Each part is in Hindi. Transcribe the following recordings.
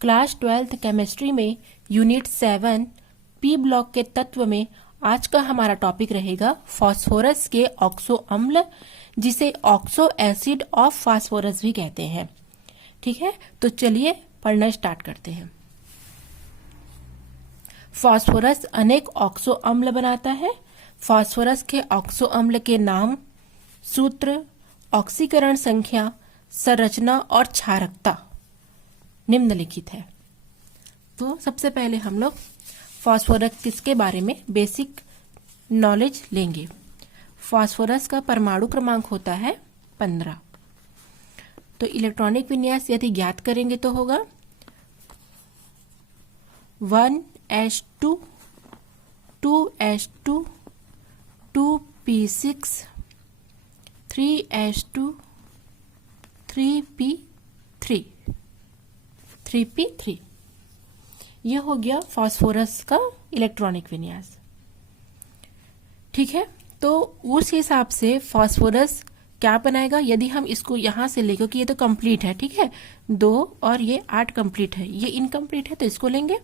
क्लास 12th केमिस्ट्री में यूनिट 7 पी ब्लॉक के तत्व में आज का हमारा टॉपिक रहेगा फास्फोरस के ऑक्सो अम्ल, जिसे ऑक्सो एसिड ऑफ फास्फोरस भी कहते हैं। ठीक है, तो चलिए पढ़ना स्टार्ट करते हैं। फास्फोरस अनेक ऑक्सो अम्ल बनाता है। फास्फोरस के ऑक्सो अम्ल के नाम, सूत्र, ऑक्सीकरण संख्या, संरचना और क्षारकता निम्नलिखित है। तो सबसे पहले हम लोग फास्फोरस किसके बारे में बेसिक नॉलेज लेंगे। फास्फोरस का परमाणु क्रमांक होता है 15। तो इलेक्ट्रॉनिक विन्यास यदि ज्ञात करेंगे तो होगा 1s2 2s2 2p6 3s2 3p3 3p3। यह हो गया फास्फोरस का इलेक्ट्रॉनिक विन्यास। ठीक है, तो उस हिसाब से फास्फोरस क्या बनाएगा, यदि हम इसको यहां से लेंगे कि ये तो कंप्लीट है, ठीक है, 2 और ये 8 कंप्लीट है, ये इनकम्प्लीट है, तो इसको लेंगे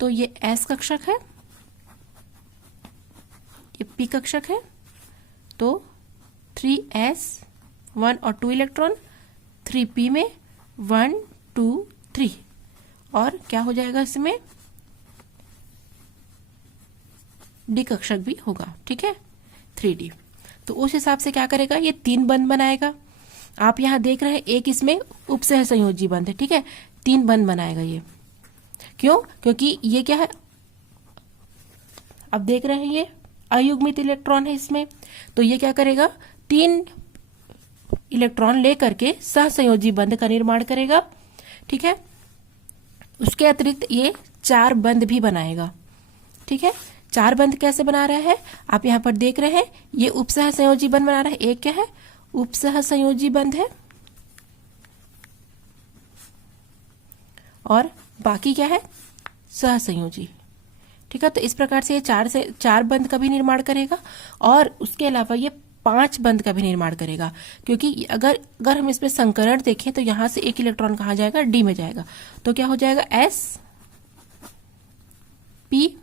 तो ये S कक्षक है, ये P कक्षक है, तो 3s 1 और 2 इलेक्ट्रॉन, 3p में 1 2 3 और क्या हो जाएगा इसमें D कक्षक भी होगा। ठीक है, 3D। तो उस हिसाब से क्या करेगा, ये 3 बंध बनाएगा। आप यहां देख रहे हैं एक इसमें उपसह संयोजी बंध है। ठीक है, 3 बंध बनाएगा ये। क्यों? क्योंकि ये क्या है, अब देख रहे हैं ये अयुग्मित इलेक्ट्रॉन है इसमें, तो ये क्या करेगा, 3 इलेक्ट्रॉन लेकर के सहसंयोजी बंध का निर्माण करेगा। ठीक है, उसके अतिरिक्त ये 4 बंध भी बनाएगा। ठीक है, 4 बंध कैसे बना रहा है, आप यहां पर देख रहे हैं, ये उपसह संयोजी बंध बना रहा है। एक क्या है, उपसह संयोजी बंध है, और बाकी क्या है, सहसंयोजी। ठीक है, तो इस प्रकार से ये 4 बंध का भी निर्माण करेगा, और उसके अलावा ये 5 बंध का भी निर्माण करेगा। क्योंकि अगर हम इसमें संकरण देखें तो यहां से एक इलेक्ट्रॉन कहां जाएगा, डी में जाएगा, तो क्या हो जाएगा, एस पी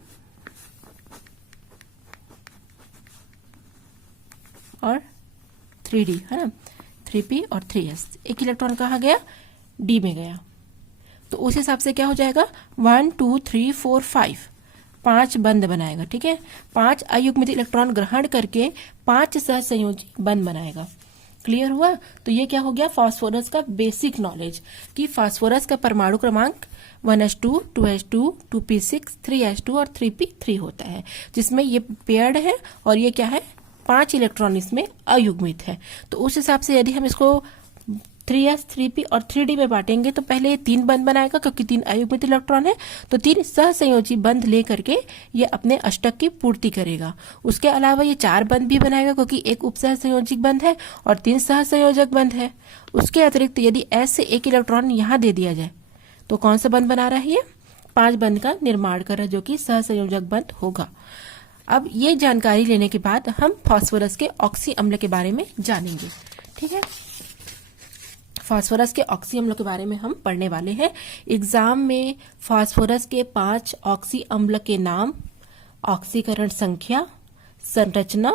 और 3D है ना, 3p और 3s। एक इलेक्ट्रॉन कहां गया, डी में गया, तो उस हिसाब से क्या हो जाएगा, 1 2 3 4 5 बंध बनाएगा। ठीक है, 5 अयुग्मित इलेक्ट्रॉन ग्रहण करके 5 सहसंयोजी बंध बनाएगा। क्लियर हुआ? तो ये क्या हो गया, फास्फोरस का बेसिक नॉलेज कि फास्फोरस का परमाणु क्रमांक 1s2 2s2 2p6 3s2 और 3p3 होता है, जिसमें ये पेयर्ड है और ये क्या है, 5 इलेक्ट्रॉन इसमें अयुग्मित है। तो उस हिसाब से यदि हम इसको 3s 3p और 3d में बांटेंगे तो पहले ये 3 बंध बनाएगा, क्योंकि 3 अयुग्मित इलेक्ट्रॉन है, तो 3 सहसंयोजी बंध लेकर के ये अपने अष्टक की पूर्ति करेगा। उसके अलावा ये 4 बंध भी बनाएगा, क्योंकि एक उपसह संयोजिक बंध है और 3 सहसंयोजक बंध है। उसके अतिरिक्त यदि S से एक इलेक्ट्रॉन यहाँ दे दिया जाए तो कौन सा बंध बना रहा है, ये 5 बंध का निर्माण कर रहा है, जो कि सहसंयोजक बंध होगा। अब ये जानकारी लेने के बाद हम फास्फोरस के ऑक्सी अम्ल के बारे में जानेंगे। ठीक है, फास्फोरस के ऑक्सी अम्ल के बारे में हम पढ़ने वाले हैं। एग्जाम में फास्फोरस के 5 ऑक्सी अम्ल के नाम, ऑक्सीकरण संख्या, संरचना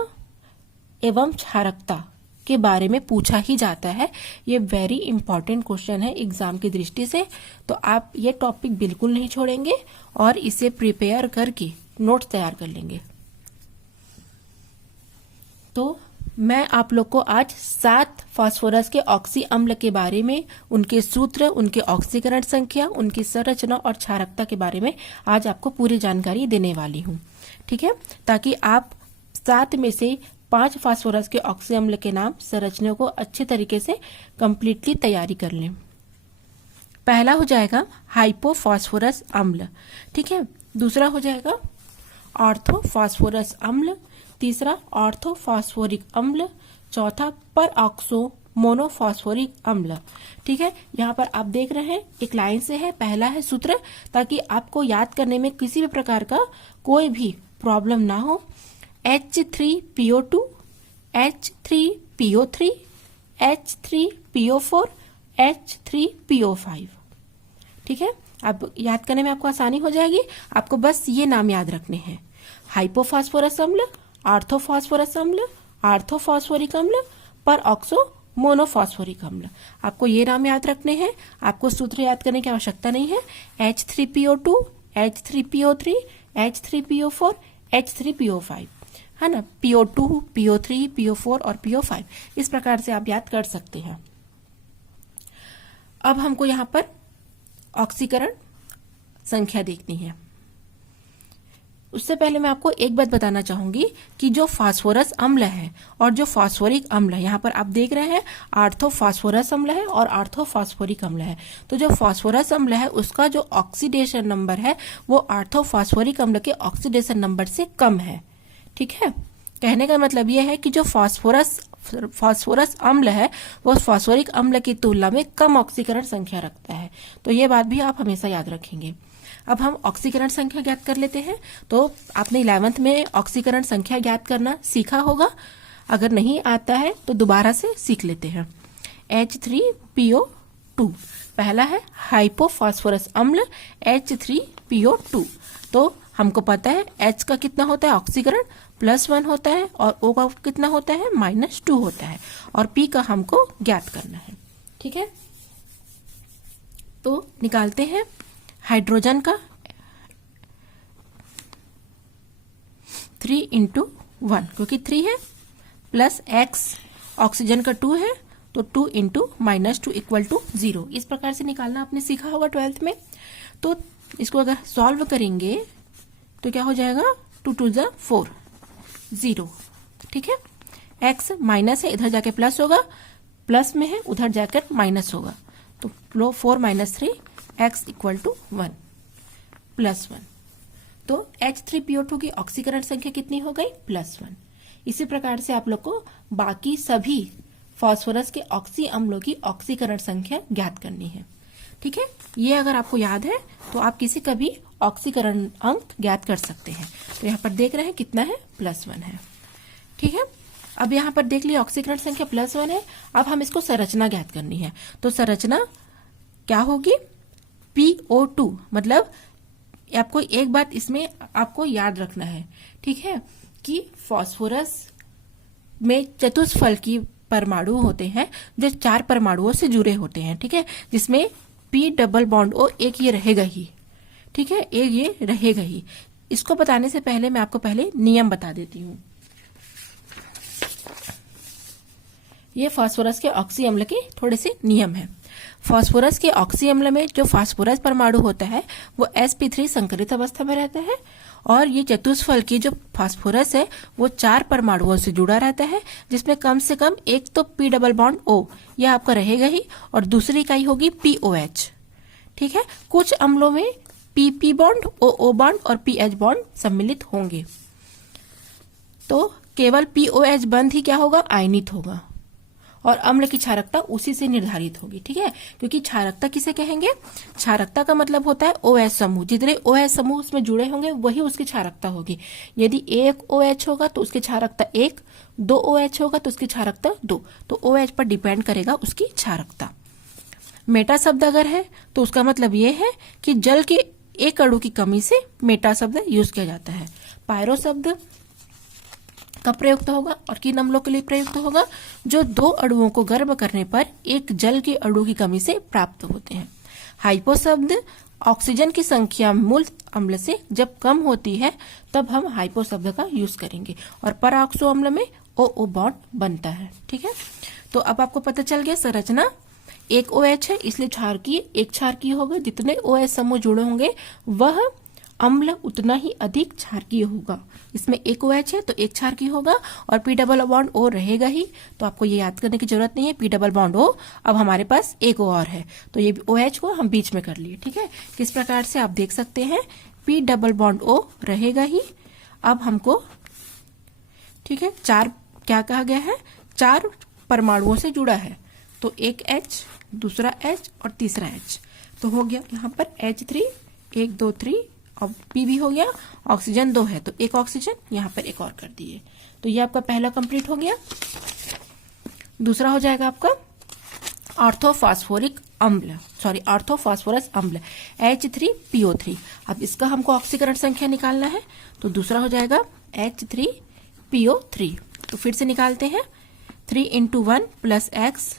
एवं क्षारकता के बारे में पूछा ही जाता है। ये वेरी इंपॉर्टेंट क्वेश्चन है एग्जाम की दृष्टि से, तो आप ये टॉपिक बिल्कुल नहीं छोड़ेंगे और इसे प्रिपेयर करके नोट्स तैयार कर लेंगे। तो मैं आप लोग को आज 7 फास्फोरस के ऑक्सी अम्ल के बारे में, उनके सूत्र, उनके ऑक्सीकरण संख्या, उनकी संरचना और क्षारकता के बारे में आज आपको पूरी जानकारी देने वाली हूँ। ठीक है, ताकि आप 7 में से 5 फास्फोरस के ऑक्सी अम्ल के नाम, संरचना को अच्छे तरीके से कंप्लीटली तैयारी कर लें। पहला हो जाएगा हाइपोफॉस्फोरस अम्ल। ठीक है, दूसरा हो जाएगा ऑर्थोफॉस्फोरस अम्ल, तीसरा ऑर्थोफॉस्फोरिक अम्ल, चौथा पर ऑक्सो मोनोफॉस्फोरिक अम्ल। ठीक है, यहाँ पर आप देख रहे हैं एक लाइन से है, पहला है सूत्र, ताकि आपको याद करने में किसी भी प्रकार का कोई भी प्रॉब्लम ना हो। H3PO2 H3PO3 H3PO4 H3PO5। ठीक है, अब याद करने में आपको आसानी हो जाएगी। आपको बस ये नाम याद रखने हैं, हाइपोफॉस्फोरस अम्ल, आर्थोफॉस्फोरस अम्ल, आर्थोफॉस्फोरिक अम्ल, पर ऑक्सो मोनोफॉस्फोरिक अम्ल। आपको ये नाम याद रखने हैं, आपको सूत्र याद करने की आवश्यकता नहीं है। H3PO2, H3PO3, H3PO4, H3PO5, है ना, PO2, PO3, PO4 और PO5, इस प्रकार से आप याद कर सकते हैं। अब हमको यहाँ पर ऑक्सीकरण संख्या देखनी है। उससे पहले मैं आपको एक बात बताना चाहूंगी कि जो फास्फोरस अम्ल है और जो फास्फोरिक अम्ल है, यहाँ पर आप देख रहे हैं आर्थोफॉस्फोरस अम्ल है और आर्थोफॉस्फोरिक अम्ल है। तो जो फास्फोरस अम्ल है उसका जो ऑक्सीडेशन नंबर है वो आर्थोफॉस्फोरिक अम्ल के ऑक्सीडेशन नंबर से कम है। ठीक है, कहने का मतलब यह है कि जो फास्फोरस अम्ल है वो फास्फोरिक अम्ल की तुलना में कम ऑक्सीकरण संख्या रखता है। तो ये बात भी आप हमेशा याद रखेंगे। अब हम ऑक्सीकरण संख्या ज्ञात कर लेते हैं। तो आपने 11th में ऑक्सीकरण संख्या ज्ञात करना सीखा होगा, अगर नहीं आता है तो दोबारा से सीख लेते हैं। H3PO2 पहला है हाइपोफॉस्फोरस अम्ल H3PO2। तो हमको पता है H का कितना होता है ऑक्सीकरण, +1 होता है, और O का कितना होता है -2 होता है, और P का हमको ज्ञात करना है। ठीक है, तो निकालते हैं। हाइड्रोजन का 3 × 1 क्योंकि 3 है, प्लस X ऑक्सीजन का 2 है, तो 2 × -2 = 0। इस प्रकार से निकालना आपने सीखा होगा 12th में। तो इसको अगर सॉल्व करेंगे तो क्या हो जाएगा, 2 × 2 = 4, 0। ठीक है, X माइनस है, इधर जाके प्लस होगा, प्लस में है उधर जाकर माइनस होगा, तो 4 - 3 X = 1 +1। तो H3PO2 की ऑक्सीकरण संख्या कितनी हो गई, +1। इसी प्रकार से आप लोग को बाकी सभी फास्फोरस के ऑक्सी अम्लों की ऑक्सीकरण संख्या ज्ञात करनी है। ठीक है, ये अगर आपको याद है तो आप किसी का भी ऑक्सीकरण अंक ज्ञात कर सकते हैं। तो यहाँ पर देख रहे हैं कितना है, +1 है। ठीक है, अब यहाँ पर देख लिया ऑक्सीकरण संख्या +1 है। अब हम इसको संरचना ज्ञात करनी है। तो संरचना क्या होगी, PO2, मतलब आपको एक बात इसमें आपको याद रखना है, ठीक है, कि फास्फोरस में चतुष्फल की परमाणु होते हैं जो 4 परमाणुओं से जुड़े होते हैं। ठीक है, जिसमें P डबल बॉन्ड O एक ये रहेगा ही। ठीक है, एक ये रहेगा ही। इसको बताने से पहले मैं आपको पहले नियम बता देती हूँ। ये फास्फोरस के ऑक्सी अम्ल के थोड़े से नियम है। फास्फोरस के ऑक्सी अम्ल में जो फास्फोरस परमाणु होता है वो sp3 संकरित अवस्था में रहता है, और ये चतुष्फल की जो फास्फोरस है वो 4 परमाणुओं से जुड़ा रहता है, जिसमें कम से कम एक तो P डबल बॉन्ड O यह आपका रहेगा ही, और दूसरी इकाई होगी POH। ठीक है, कुछ अम्लों में PP बॉन्ड, OO बॉन्ड और PH बॉन्ड सम्मिलित होंगे। तो केवल POH बंध ही क्या होगा, आयनित होगा, और अम्ल की क्षारकता उसी से निर्धारित होगी। ठीक है, क्योंकि क्षारकता किसे कहेंगे, क्षारकता का मतलब होता है OH समूह। जितने OH समूह उसमें जुड़े होंगे वही उसकी क्षारकता होगी। यदि एक OH होगा तो उसकी क्षारकता 1, 2 OH होगा तो उसकी क्षारकता 2। तो OH पर डिपेंड करेगा उसकी क्षारकता। मेटा शब्द अगर है तो उसका मतलब ये है कि जल के एक अणु की कमी से मेटा शब्द यूज किया जाता है। पायरो शब्द कब प्रयुक्त होगा और किन अम्लों के लिए प्रयुक्त होगा, जो 2 अणुओं को गर्म करने पर एक जल के अणु की कमी से प्राप्त होते हैं। हाइपो शब्द ऑक्सीजन की संख्या मूल अम्ल से जब कम होती है तब हम हाइपो शब्द का यूज करेंगे, और परऑक्सो अम्ल में OO बॉन्ड बनता है। ठीक है, तो अब आपको पता चल गया संरचना। एक OH है इसलिए क्षारकीय एक क्षारकीय होगा, जितने OH समूह जुड़े होंगे वह अम्ल उतना ही अधिक क्षारकीय होगा। इसमें एक OH है तो एक क्षारकीय होगा, और P डबल बॉन्ड O रहेगा ही, तो आपको ये याद करने की जरूरत नहीं है। P डबल बॉन्ड O, अब हमारे पास एक और है तो ये OH को हम बीच में कर लिए। ठीक है, किस प्रकार से आप देख सकते हैं, P डबल बॉन्ड O रहेगा ही। अब हमको, ठीक है, 4 क्या कहा गया है, 4 परमाणुओं से जुड़ा है, तो एक H, दूसरा H और तीसरा H। तो हो गया यहाँ पर H3, 1 2 3, और P भी हो गया। ऑक्सीजन 2 है तो एक ऑक्सीजन, यहाँ पर एक और कर दिए। तो ये आपका पहला कंप्लीट हो गया। दूसरा हो जाएगा आपका ऑर्थोफॉस्फोरिक अम्ल, सॉरी ऑर्थोफॉस्फोरस अम्ल H3PO3। अब इसका हमको ऑक्सीकरण संख्या निकालना है, तो दूसरा हो जाएगा H3PO3। तो फिर से निकालते हैं, 3 × 1 + x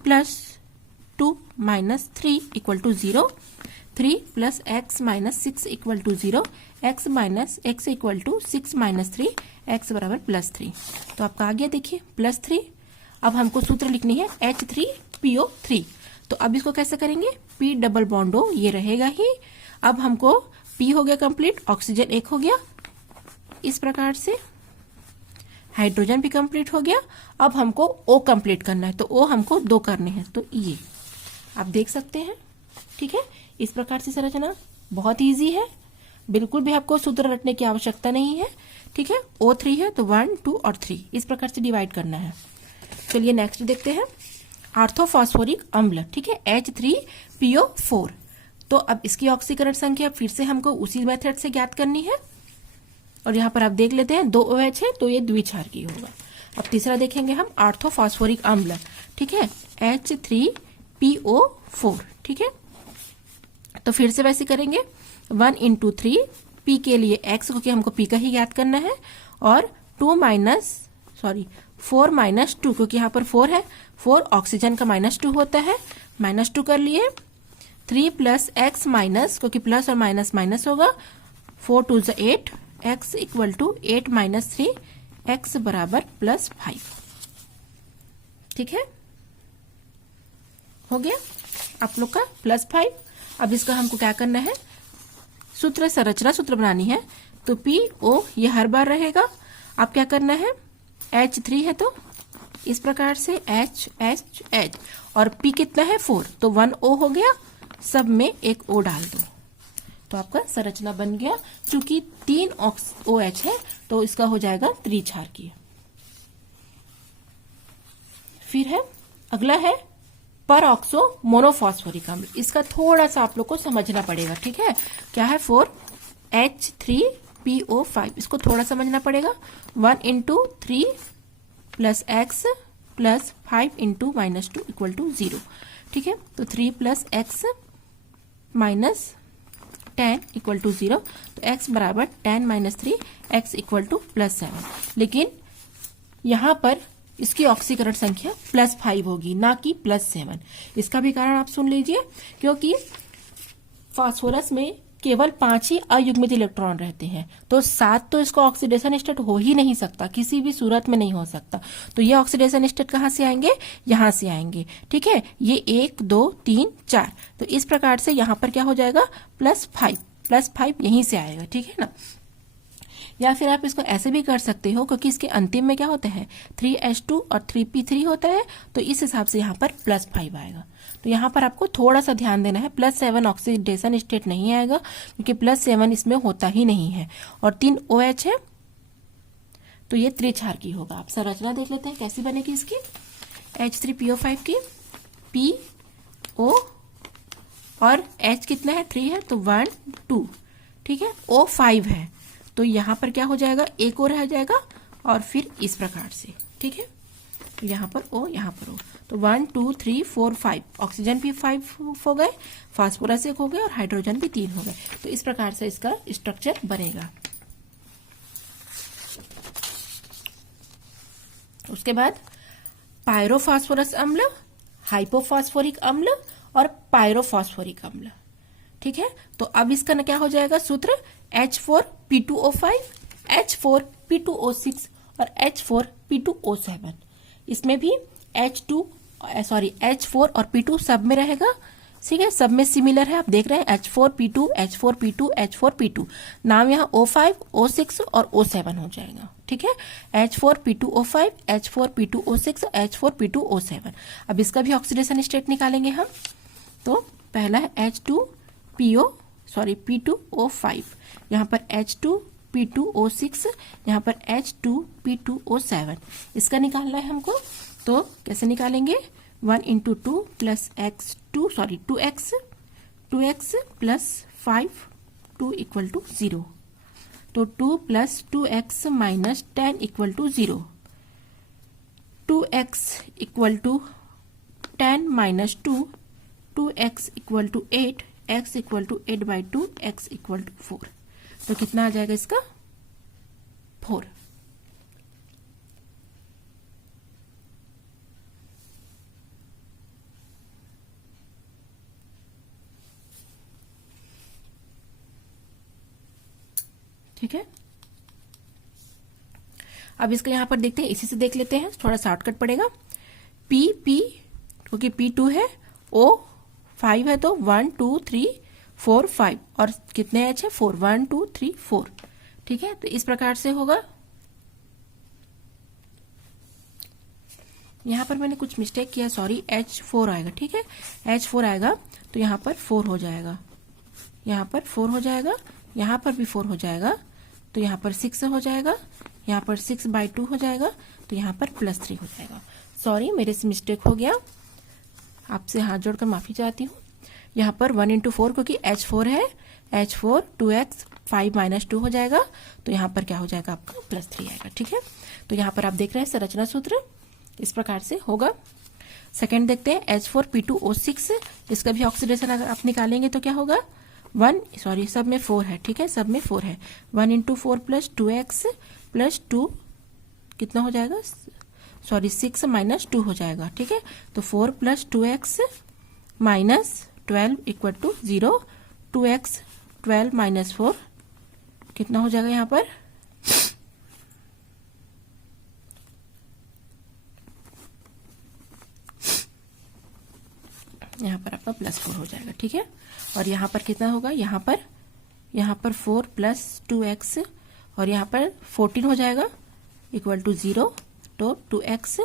+ 2 - 3 = 0, 3 + x - 6 = 0, x - x = 6 - 3, x बराबर +3। तो आपका आ गया, देखिए +3। अब हमको सूत्र लिखनी है H3PO3। तो अब इसको कैसे करेंगे, P डबल बॉन्ड O ये रहेगा ही। अब हमको P हो गया कंप्लीट, ऑक्सीजन एक हो गया, इस प्रकार से हाइड्रोजन भी कंप्लीट हो गया। अब हमको O कंप्लीट करना है, तो O हमको 2 करने हैं, तो ये आप देख सकते हैं। ठीक है, इस प्रकार से संरचना बहुत इजी है, बिल्कुल भी आपको सूत्र रटने की आवश्यकता नहीं है। ठीक है, O3 है तो 1, 2 और 3 इस प्रकार से डिवाइड करना है। चलिए नेक्स्ट देखते हैं, ऑर्थोफॉस्फोरिक अम्ल। ठीक है, H3PO4। तो अब इसकी ऑक्सीकरण संख्या फिर से हमको उसी मेथड से ज्ञात करनी है, और यहाँ पर आप देख लेते हैं 2 OH है तो ये द्विक्षारकीय होगा। अब तीसरा देखेंगे हम, ऑर्थोफॉस्फोरिक अम्ल। ठीक है, H3PO4। ठीक है, तो फिर से वैसे करेंगे, 1 × 3, P के लिए X, क्योंकि हमको P का ही ज्ञात करना है, और 4 - 2, क्योंकि यहाँ पर 4 है, 4 ऑक्सीजन का -2 होता है, -2 कर लिए। 3 + x माइनस, क्योंकि प्लस और माइनस माइनस होगा, 4 × 2 = 8, x = 8 - 3, x बराबर +5। ठीक है, हो गया आप लोग का +5। अब इसका हमको क्या करना है, संरचना सूत्र बनानी है। तो PO ये हर बार रहेगा। अब क्या करना है, H3 है तो इस प्रकार से H H H, और P कितना है 4, तो 1 O हो गया, सब में एक O डाल दो, तो आपका संरचना बन गया। चूंकि 3 OH है तो इसका हो जाएगा त्रिक्षारकीय। फिर है अगला है परऑक्सो मोनोफॉस्फोरिक अम्ल। इसका थोड़ा सा आप लोग को समझना पड़ेगा। ठीक है, क्या है, 4H3PO5, इसको थोड़ा समझना पड़ेगा। 1 × 3 + x + 5 × -2 = 0। ठीक है, तो 3 + x - 10 = 0, तो x बराबर 10 - 3, x = +7। लेकिन यहां पर इसकी ऑक्सीकरण संख्या +5 होगी, ना कि +7। इसका भी कारण आप सुन लीजिए, क्योंकि फास्फोरस में केवल 5 ही अयुग्मित इलेक्ट्रॉन रहते हैं, तो 7 तो इसको ऑक्सीडेशन स्टेट हो ही नहीं सकता, किसी भी सूरत में नहीं हो सकता। तो ये ऑक्सीडेशन स्टेट कहाँ से आएंगे, यहाँ से आएंगे। ठीक है, ये 1 2 3 4, तो इस प्रकार से यहाँ पर क्या हो जाएगा, +5 यहीं से आएगा। ठीक है ना, या फिर आप इसको ऐसे भी कर सकते हो, क्योंकि इसके अंतिम में क्या होता है, 3H2 और 3P3 होता है, तो इस हिसाब से यहाँ पर +5 आएगा। तो यहाँ पर आपको थोड़ा सा ध्यान देना है, +7 ऑक्सीडेशन स्टेट नहीं आएगा, क्योंकि +7 इसमें होता ही नहीं है, और 3 OH है तो ये त्रिक्षारकीय होगा। आप संरचना देख लेते हैं कैसी बनेगी इसकी, H3PO5 की, PO और H कितना है, 3 है, तो 1 2। ठीक है, O 5 है, तो यहाँ पर क्या हो जाएगा, एक और रह जाएगा, और फिर इस प्रकार से। ठीक है, तो यहाँ पर O, यहाँ पर O, तो 1 2 3 4 5, ऑक्सीजन भी 5 हो गए, फास्फोरस 1 हो गए, और हाइड्रोजन भी 3 हो गए। तो इस प्रकार से इसका स्ट्रक्चर बनेगा। उसके बाद पायरोफॉस्फोरस अम्ल, हाइपोफॉस्फोरिक अम्ल और पायरोफॉस्फोरिक अम्ल। ठीक है, तो अब इसका क्या हो जाएगा सूत्र, H4P2O5, H4P2O6 और H4P2O7। इसमें भी H4 और P2 सब में रहेगा। ठीक है, सब में सिमिलर है, आप देख रहे हैं H4P2, H4P2, H4P2, नाम यहाँ O5, O6 और O7 हो जाएगा। ठीक है, H4P2O5, H4P2O6, H4P2O7। अब इसका भी ऑक्सीडेशन स्टेट निकालेंगे हम। तो पहला है P2O5, यहाँ पर H2P2O6, यहाँ पर H2P2O7। इसका निकालना है हमको, तो कैसे निकालेंगे, 1 × 2 + x 2x + 5 2 = 0, तो 2 + 2x - 10 = 0, 2x = 10 - 2, 2x equal to 8, x equal to 8/2, x equal to 4। तो कितना आ जाएगा इसका 4। ठीक है, अब इसका यहां पर देखते हैं, इसी से देख लेते हैं, थोड़ा शॉर्टकट पड़ेगा। P क्योंकि P2 है, O 5 है, तो 1 2 3 4 5 और कितने H है 4, 1 2 3 4। ठीक है, तो इस प्रकार से होगा। यहां पर मैंने कुछ मिस्टेक किया, सॉरी, H4 आएगा। ठीक है, H4 आएगा तो यहां पर 4 हो जाएगा, यहां पर 4 हो जाएगा, यहां पर भी 4 हो जाएगा, तो यहां पर 6 हो जाएगा, यहां पर 6/2 हो जाएगा, तो यहां पर +3 हो जाएगा। सॉरी, मेरे से मिस्टेक हो गया, आपसे हाथ जोड़कर माफी चाहती हूँ। यहाँ पर 1 × 4 क्योंकि H4 है, H4 2x 5 - 2 हो जाएगा, तो यहाँ पर क्या हो जाएगा आपका +3 आएगा। ठीक है, तो यहाँ पर आप देख रहे हैं संरचना सूत्र इस प्रकार से होगा। सेकंड देखते हैं, H4P2O6, इसका भी ऑक्सीडेशन अगर आप निकालेंगे तो क्या होगा, सब में 4 है। ठीक है, सब में 4 है, 1 × 4 + 2x + 2 कितना हो जाएगा, 6 - 2 हो जाएगा। ठीक है, तो 4 + 2x - 12 = 0, 2x 12 - 4 कितना हो जाएगा यहाँ पर, यहाँ पर आपका +4 हो जाएगा। ठीक है, और यहाँ पर कितना होगा, यहाँ पर 4 + 2x और यहाँ पर 14 हो जाएगा = 0, तो 2x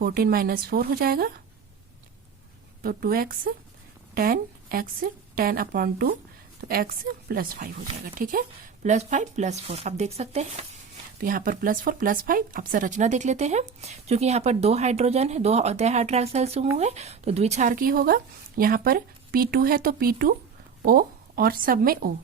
14 - 4 हो जाएगा, तो 2x 10x 10/2, तो x +5 हो जाएगा। ठीक है, +5 +4 आप देख सकते हैं, तो यहाँ पर +4 +5। अब संरचना देख लेते हैं, क्योंकि यहाँ पर 2 हाइड्रोजन है, 2 डाइहाइड्रॉक्साइल समूह है, तो द्विक्षार की होगा। यहाँ पर P2 है, तो P2O और सब में O,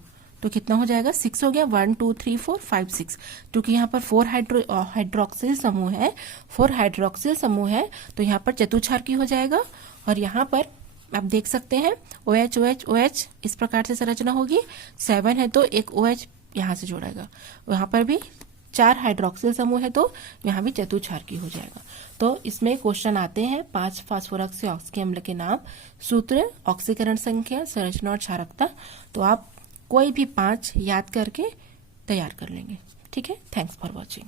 तो कितना हो जाएगा, 6 हो गया, 1 2 3 4 5 6, क्योंकि यहाँ पर 4 हाइड्रोक्सिल समूह है, 4 हाइड्रोक्सिल समूह है, तो यहाँ पर चतुक्षार की हो जाएगा। और यहाँ पर आप देख सकते हैं OH OH OH इस प्रकार से संरचना होगी। 7 है तो एक OH यहाँ से जोड़ेगा, यहाँ पर भी 4 हाइड्रोक्सिल समूह है, तो यहाँ भी चतुक्षार की हो जाएगा। तो इसमें क्वेश्चन आते हैं 5 फास्फोरॉक्सी अम्ल के नाम, सूत्र, ऑक्सीकरण संख्या, संरचना और क्षारकता। तो आप कोई भी 5 याद करके तैयार कर लेंगे। ठीक है, थैंक्स फॉर वॉचिंग।